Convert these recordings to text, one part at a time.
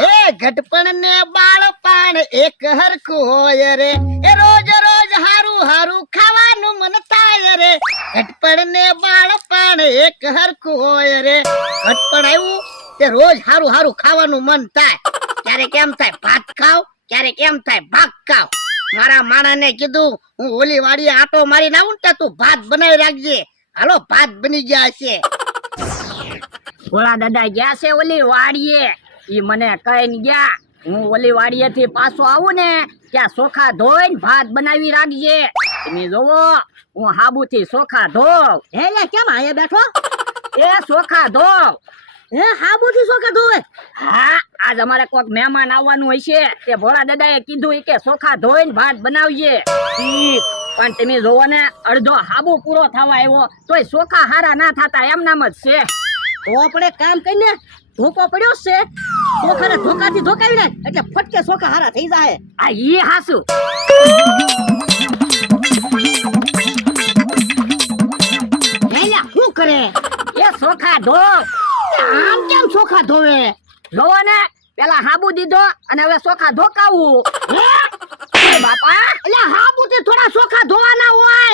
એ ઘટપણ ને બાળપણ એક હરખું હોય રે, એ રોજ રોજ હારું હારું ખાવાનું મન થાય રે. ઘટપણ ને બાળપણ એક હરખું હોય રે. ઘટપણ આવ્યું તે રોજ હારું હારું ખાવાનું મન થાય. ક્યારેક એમ થાય ભાત ખાવ, ક્યારેક એમ થાય ભાગ ખાવ. મારા માણાને કીધું હું ઓલી વાડીએ આટો મારીને આવું ને તું ભાત બનાવી રાખજે. હાલો ભાત બની ગયા છે. ભોળા દાદા ગયા છે ઓલી વાડીએ, ઈ મને કઈ ગયા હું ઓલી વાડીએ થી પાછો આવું ને ત્યાં ચોખા ધોઈને ભાત બનાવી રાખજે. તમે જોવો હું હાબુ થી ચોખા ધોવ. હે લે કેમ આયા બેઠો? એ ચોખા ધોવ. હે હાબુ થી ચોખા ધોવે? હા, આજ અમારે કોઈક મહેમાન આવવાનું હોય છે, તે ભોળા દાદાએ કીધું કે ચોખા ધોઈને ભાત બનાવજે. પણ તમે જોવો ને અડધો હાબુ પૂરો થવા આવ્યો તોય ચોખા હારા ના થતા એમ નામ જ છે. તો આપણે કામ કરીને ધોકો પડ્યો છે, ચોખાને ધોકાથી ધોકાવી નાખ એટલે ફટકે ચોખા હારા થઈ જાય. આ ઈ હાસુ. હે લે શું કરે? એ ચોખા ધોવ. આમ કેમ ચોખા ધોવે? જોવો ને પેલા હાબુ દીધો અને હવે ચોખા ધોકાવું. હે બાપા, એટલે હાબુથી થોડા ચોખા ધોવાના હોય.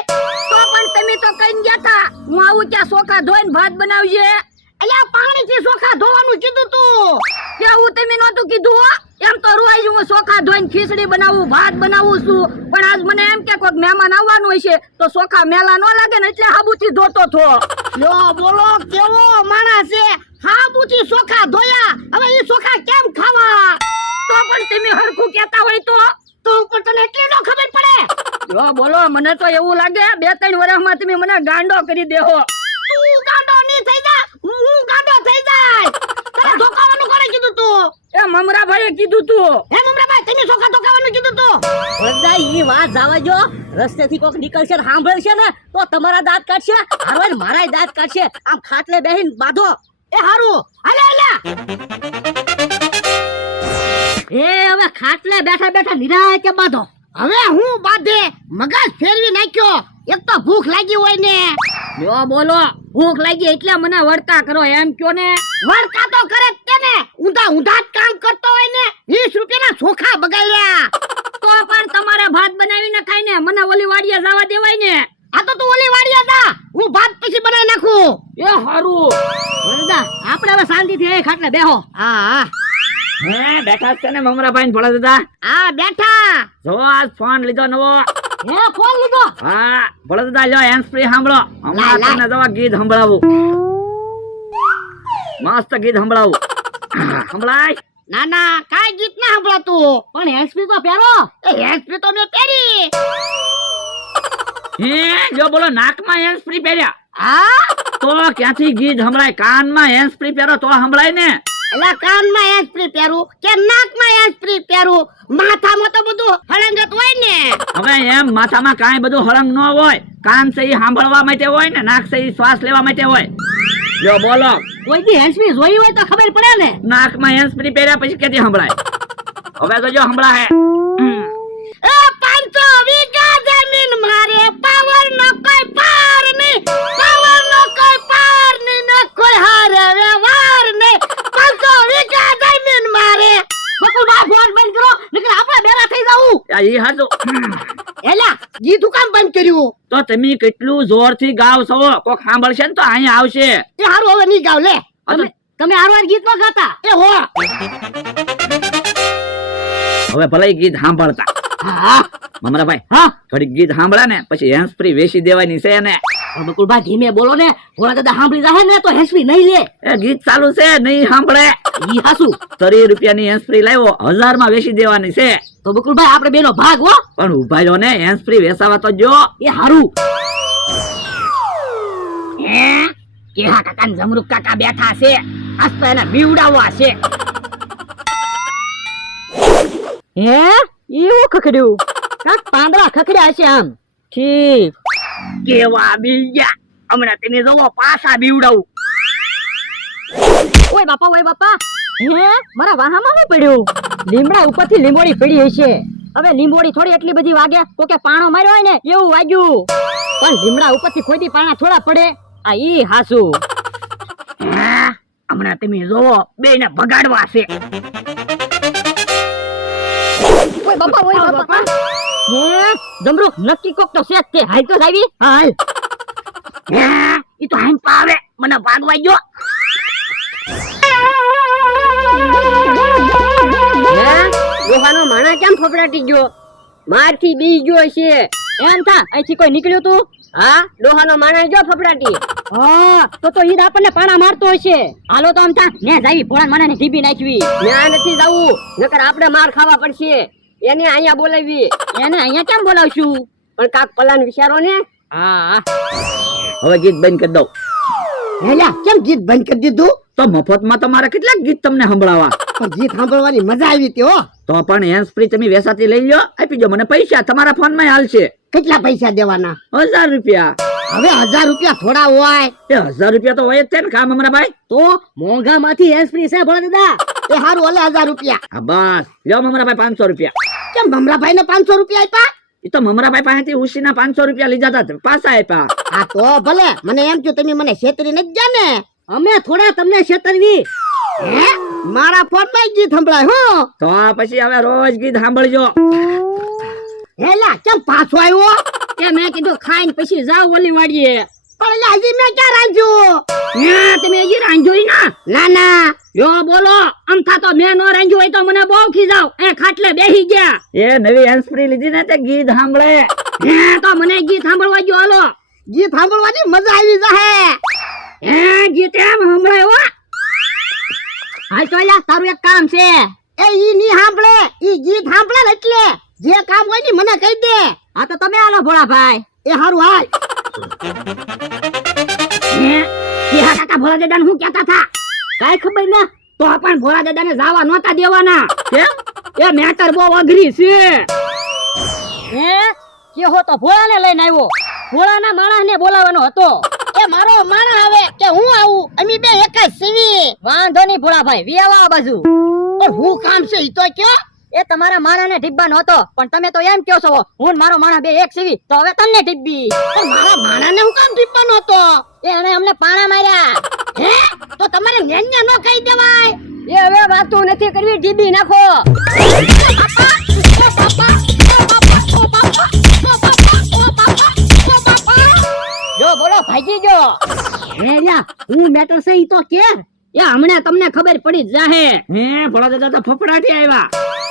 તો પણ તમે તો કઈ ગયા તા હું આવું ત્યાં ચોખા ધોઈને ભાત બનાવજે. એટલે પાણીથી ચોખા ધોવાનું કીધું તું. એવું તમે નહોતું કીધું હો. એમ તો રોજ હું ચોખા ધોઈને ખીચડી બનાવું, ભાત બનાવું છું, પણ આજ મને એમ કે કોઈક મહેમાન આવવાનું હોય છે તો ચોખા મેલા ન લાગે ને એટલે હાબુથી ધોતો થો. યો બોલો કેવો માણસ છે, હાબુથી ચોખા ધોયા, હવે એ ચોખા કેમ ખાવા? તો પણ તમે હરખું કહેતા હોય તો પણ તને એટલી નો ખબર પડે? જો બોલો, મને તો એવું લાગે 2-3 વર્ષમાં તમે મને ગાંડો કરી દેહો. તું ગાંડો નહીં થઈ જા, હું ગાંડો થઈ જાય. તને ધોકાવાનું કોણે કીધું તું? એ મમરાભાઈએ કીધું તું. હે મમરાભાઈ, તમે ચોખા ધોકાવાનું કીધું તું? વરદા ઈ વાત જાવા જો, રસ્તેથી કોક નીકળશે ને સાંભળશે ને તો તમારા દાંત કાઢશે, હારવાર મારાય દાંત કાઢશે. આમ ખાટલે બેહીને બાંધો. એ હારું હાલે હાલે. એ હવે ખાટલે બેઠા બેઠા નિરાંતે બાંધો. હવે હું બાંધે? મગજ ફેરવી નાખ્યો. એક તો ભૂખ લાગી હોય ને. જો બોલો, ભૂખ લાગી એટલે મને વળતા કરો એમ કયો ને. વળકા તો કરે જ તે ને, ઊંધા ઊંધા જ કામ કરતો હોય ને. 20 રૂપિયાના ચોખા બગાડ્યા. તો પણ તમારે ભાત બનાવીને ખાઈને મને ઓલી વાડીએ જવા દેવાય ને. આ તો તું ઓલી વાડીએ જા, હું ભાત પછી બનાવી નાખું. એ હારું. વરદા આપણે હવે શાંતિથી એ ખાટલે બેહો. હા હા હે બેઠા છે ને મમરાભાઈ ભોળા દાદા? હા બેઠા. જો આજ ફોન લીધો નવો. હે ફોન લીધો? હા ભોળા દાદા, લ્યો હેન્ડ ફ્રી સાંભળો. હમણાં લાય. તમને જવા ગીત સંભળાવું, મસ્ત ગીત સંભળાવું. સંભળાય? ના ના કાઈ ગીત ના સંભળાતું. પણ હેન્ડસ્ફ્રી તો પહેરો. એ હેન્ડસ્ફ્રી તો મેં પહેરી. હે જો બોલો, નાકમાં હેન્ડ ફ્રી પહેર્યા હા તો ક્યાંથી ગીત સંભળાય? કાનમાં હેન્ડ ફ્રી પહેરો તો સંભળાય ને. એટલે કાનમાં હેન્ડસ્ફ્રી પહેરું કે નાકમાં હેન્ડસ્ફ્રી પહેરું? માથામાં તો બધું હળંગત હોય ને. હવે એમ માથામાં કાંઈ બધું હળંગ ન હોય. કાન છે ઈ સાંભળવા માટે હોય ને, નાક છે ઈ શ્વાસ લેવા માટે હોય. જો બોલો, કોઈ દી હેન્ડસ્ફ્રી જોઈ હોય તો ખબર પડે ને. નાકમાં હેન્ડ ફ્રી પહેર્યા પછી ક્યાંથી સંભળાય? હવે તો જો સંભળાય. એ 500 વીઘા જમીન મારે, પાવર નો કોઈ પાર નહીં, પાવર નો કોઈ પાર નહીં, ને કોઈ હારે વ્યવહાર નહીં. 500 વીઘા જમીન મારે. બકુલભાઈ ફોન બંધ કરો, નકર આપણે બેરા થઈ જાવું. આ ઈ હાચું. એલા ગીત હું કામ બંધ કર્યું? તો તમે કેટલું જોરથી ગાવ છો, કોક સાંભળશે ને તો અહીંયા આવશે. એ હારું હવે નહીં ગાવ લે. તમે હારવાર ગીત નો ગાતા? એ હો. હવે ભલે ગીત સાંભળતા. હા મમરાભાઈ, હા ઘડીક ગીત સાંભળે ને પછી હેન્ડ ફ્રી વેચી દેવાની છે ને. બકુલભાઈ ધીમે બોલો ને, ભોળા દાદા સાંભળી જાય ને તો હેન્ડસ્ફ્રી નહીં લે. એ ગીત ચાલુ છે, નહીં સાંભળે. ઈ હાસુ. 30 રૂપિયાની હેન્ડ ફ્રી લાવ્યો, 1000 માં વેચી દેવાની છે. તો બકુલભાઈ આપણે બેનો ભાગ હો. પણ ઉભા રહ્યો ને, હેન્ડ ફ્રી વેચાવા તો જો. એ હારું. હે કેહા કાકા ને જમરૂક કાકા બેઠા છે, આજ તો એને બીવડાવવા છે. હે એવું ખખડ્યું? કાક પાંદડા ખખડ્યા છે આમ. ઠીક. કેવા બીજા, હમણાં તમે જોવો પાછા બીવડાવું. ઓય બાપા. હે મારા વાહામાં શું પડ્યું? લીમડા ઉપરથી લીંબોડી પડી હશે. હવે લીંબોડી થોડી એટલી બધી વાગે તો કે પાણો માર્યો હોય ને એવું વાગ્યું. પણ લીમડા ઉપરથી કોઈ દી પાણા થોડા પડે? આ ઈ હાસુ. હમણાં તમે જોવો, બેને ભગાડવા છે. ઓય બાપા હે જમરૂક નક્કી કોક તો છે તે હાલ તો આવી હાલ હે ઈ તો હાલ પાવે મને ભાગવા ગયો હે લોહાનો માણા કેમ ફફડાટી ગયો મારથી બી ગયો છે એમ થા અહીંથી કોઈ નીકળ્યું તું હા લોહાનો માણા જો ફફડાટી હા તો ઈદ આપણને પાણા મારતો હશે હાલો તો આમ થા ને જાવી ભોળા માણાને ઢીબી નાખવી ન્યા નથી જાવું નકર આપણે માર ખાવા પડશે એને અહીંયા બોલાવી એને અહીંયા કેમ બોલાવશું પણ કાક પલાન વિચારો ને હા હવે ગીત બંધ કરી દઉં. હેલા કેમ ગીત બંધ કરી દીધું? તો મફતમાં તમારે કેટલાક ગીત તમને સંભળાવા. પણ ગીત સાંભળવાની મજા આવી હતી હો. તો પણ હેન્ડ ફ્રી તમે વેસાથી લઈ લો, આપી દો મને પૈસા, તમારા ફોન માં હાલશે. કેટલા પૈસા દેવાના? 1000 રૂપિયા. હવે 1000 રૂપિયા થોડા હોય? એ 1000 રૂપિયા તો હોય જ છે ને કામ હમણાં ભાઈ. તો મોંઘા માંથી હેન્ડ ફ્રી છે ભોળા દાદા એ હારું ઓલે 1000 રૂપિયા. હા બસ લ્યો મમરા ભાઈ 500 રૂપિયા. કેમ ભમરાભાઈ ને 500 રૂપિયા આપ્યા? એ તો મમરા ભાઈ પાસેથી ઉસીના 500 રૂપિયા લીધા હતા, પાછા આપ્યા. હા તો ભલે, મને એમ થયું તમે મને છેતરી નથી ગયા ને. અમે થોડા તમને છેતરવી. હે મારા ફોન માં ગીત સંભળાય હો. તો પછી હવે રોજ ગીત સાંભળજો. હેલા કેમ પાછો આવ્યો? કે મેં કીધું ખાઈને પછી જાવ ઓલી વાડીએ. પણ એટલે હજી મેં ક્યાં રાંધ્યું? હે તમે હજી રાંધ્યો ના? ના ના યો બોલો અમથા તો મેં નો રાંધ્યું હોય તો મને બહુ ખીજાવ. એ ખાટલે બેહી ગયા. એ નવી હેન્ડ ફ્રી લીધી ને તે ગીત સાંભળે. હે તો મને ગીત સાંભળવા જો હાલો. ગીત સાંભળવાની મજા આવી જાહે. હે ગીત એમ સંભળાય હો. હાલ તો લ્યા તારું એક કામ છે. એ ઈ ની સાંભળે, ઈ ગીત સાંભળે ને એટલે જે કામ હોય ને મને કહી દે. હા તો તમે હાલો ભોળાભાઈ. એ હારું હાલ. હે કેહા કાકા ભોળા દાદાને હું કહેતા હતા કાઈ ખબર ના? તો પણ ભોળા દાદાને જાવા નહોતા દેવાના. કેમ? એ મેટર બહુ અઘરી છે. હે કેહો તો ભોળાને લઈને આવ્યો. ભોળાના માણસને બોલાવવાનો હતો. એ મારો માણસ આવે કે હું આવું? અમે બે એક જ સીવી. વાંધો નહીં ભોળાભાઈ વી આવો આ બાજુ. પણ હું કામ છે ઈ તો કયો. એ તમારા માણાને ઢીબ્બાનો હતો પણ તમે તો એમ કહો છો હું ને મારો માણા બે એક સીવી તો હવે તમને ઢીબ્બી. પણ મારા માણાને હું કામ ટીપવાનો હતો? એને અમને પાણા માર્યા. હે તો તમારે નેન્યા નો કહી દેવાય. એ હવે વાતો નથી કરવી ઢીબી નાખો. જો બોલો ભાગી જો. હે યા હું મેટર છે ઈ તો કે એ હમણાં તમને ખબર પડી જ જાહે. હે ભોળા દાદા તો ફફડાટી આવ્યા.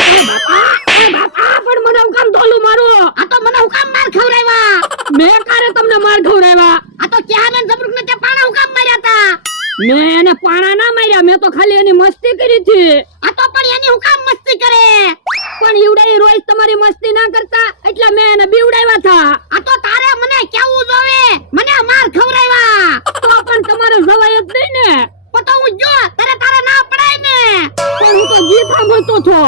એ બાપા પણ મને હું કામ ધોલું મારો? આ તો મને હું કામ માર ખવરાવ્યા? મેં કારે તમને માર ખવડાવ્યા? આ તો ક્યાં ને જબરૂક ને તે પાણા હું કામ માર્યા તા? મેં એને પાણા ના માર્યા, મેં તો ખાલી એની મસ્તી કરી હતી. આ તો પણ એની હું કામ મસ્તી કરે? પણ ઈવડાઈ રોજ તમારી મસ્તી ના કરતા એટલે મેં એને બીવડાવ્યા હતા. આ તો તારે મને કેવું જોવે? મને માર ખવરાવ્યા. તો પણ તમારે જવાય જ નહીં ને. પણ તો હું જો તારે ના પડાય ને. પણ હું તો ગીત સાંભળતો હતો.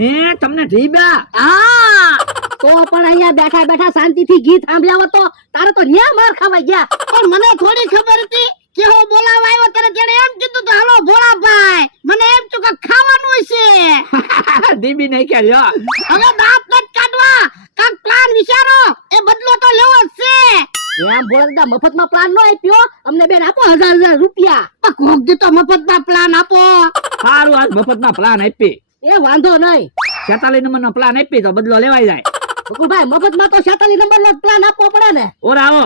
હે તમને ઢીબા? હા તો પણ અહીંયા બેઠા બેઠા શાંતિથી ગીત સાંભળ્યા તો તારે તો ન્યા માર ખાવા ગયા. પણ મને થોડી ખબર હતી કે હું બોલાવા આવ્યો ત્યારે તેણે એમ કીધું તો હાલો ભોળાભાઈ, મને એમ થયું કે ખાવાનું હશે. ઢીબી નહીં કે લ્યો. હવે દાંત નથી કાઢવા, કાંઈક પ્લાન વિચારો, એ બદલો તો લેવો જ છે. એમ બોલતા મફતમાં પ્લાન નો આપ્યો અમને બેન આપો 1000 રૂપિયા. પણ કોક દી તો મફતમાં પ્લાન આપો. સારું આજ મફતમાં પ્લાન આપી. એ વાંધો નહીં 46 નંબરનો પ્લાન આપી તો બદલો લેવાઈ જાય. બકુભાઈ મફતમાં તો 46 નંબરનો પ્લાન આપવો પડે ને. ઓર આવો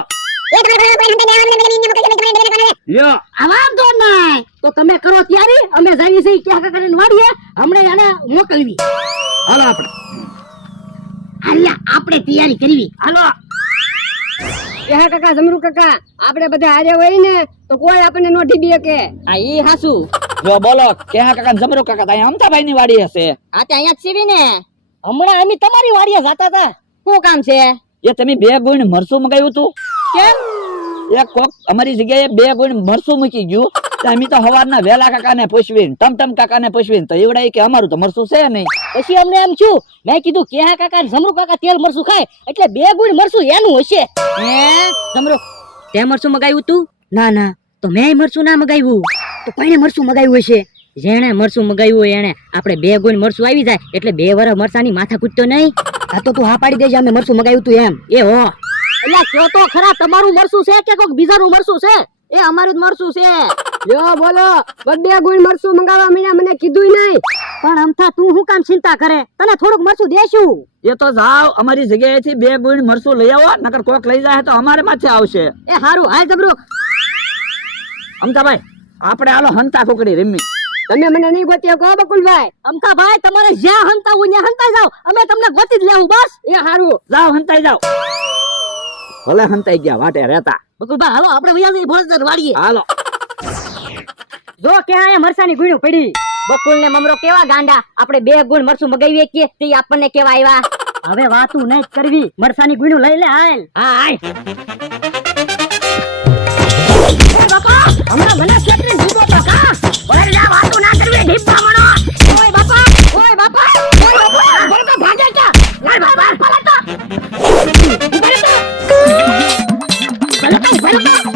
લ્યો. આ વાંધો નહીં. તો તમે કરો ત્યારે અમે જાવી છે ક્યાં કાકાને વાડીએ હમણે એને મોકલવી. હાલો આપણે હાલ્યા આપણે તૈયારી કરવી. હાલો. ક્યાં કાકા જમરૂ કાકા આપણે બધા હારે હોય ને તો કોઈ આપણને નો ઢીબી શકે. આ ઈ હાસુ. જો બોલો કેહા કાકા જમરો કાકા ત્યાં અમથાભાઈ ની વાડી હશે. આ તે અહીંયા જ સીવી ને હમણાં અમે તમારી વાડીએ જાતા હતા. શું કામ છે? એ તમે 2 ગુણ મરસું મગાવ્યું તું કેમ? એક કોક અમારી જગ્યાએ 2 ગુણ મરસું મૂકી ગયું તો અમે તો હવારના વેલા કાકાને પૂછવીને ટમટમ કાકાને પૂછવીને તો એવડાય કે અમારું તો મરસું છે નહીં. પછી અમને એમ છું મેં કીધું કેહા કાકા જમરૂ કાકા તેલ મરસું ખાય એટલે 2 ગુણ મરસું એનું હશે. હે જમરૂ તે મરસું મગાવ્યું તું? ના ના તો મેં મરસું ના મગાવ્યું. તો કોઈને મરસું મગાવ્યું હશે? જેણે મરસું મગાવ્યું હોય એને. આપણે 2 ગુણ મરસું આવી જાય એટલે 2 વર્ષ મરસાની માથા કૂટતો નહીં. આ તો તું હા પાડી દેજે અમે મરસું મગાવ્યું તું એમ. એ હો એટલે કયો તો ખરા તમારું મરસું છે કે કોઈક બીજાનું મરસું છે? એ અમારું જ મરસું છે. યો બોલો 2 ગુણ મરસું મંગાવવા મને કીધું નહીં. પણ અમથા તું શું કામ ચિંતા કરે? તને થોડુંક મરચું દેશું. એ તો જાવ અમારી જગ્યાએથી 2 ગુણ મરસું લઈ આવો, નકર કોક લઈ જાય તો અમારે માથે આવશે. એ હારું હાલ જબરો. અમતાભાઈ આપણે હાલો હંતા કુકડી રમી. તમે મને નહીં ગોતી કહો બકુલભાઈ. અમથા ભાઈ તમારે જ્યાં હંતા હોય ત્યાં હંતાઈ જાવ, અમે તમને ગોતી જ લેવું બસ. એ હારું. જાવ હંતાઈ જાવ. ભલે હંતાઈ ગયા વાટે રહેતા. બકુલભાઈ હાલો આપણે વયા જઈએ ભોળદર વાડીએ. હાલો. જો ક્યાં આયા મરસાની ગુણ્યું પડી. બકુલ ને મમરો કેવા ગાંડા, આપણે 2 ગુણ મરસું મગાવીએ કે તે આપણને કેવા આવ્યા. હવે વાતું નહીં જ કરવી, મરસાની ગુણ્યું લઈ લે હાલ. હા હાય. હમણાં મને છેતરીને દીધો તો કા? ઓય જા વાતું ના કરવી, ઢીપા મણો. ઓય બાપા, ઓય બાપા, ઓય બાપા, બોલ તો ભાગે છે. લાય બાપા પલટો.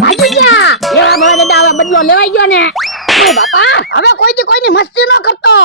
ભાગી જા. એવા મોડા દાદા હવે બદલો લેવાઈ ગયો ને. ઓય બાપા, હવે કોઈની મસ્તી ન કરતો.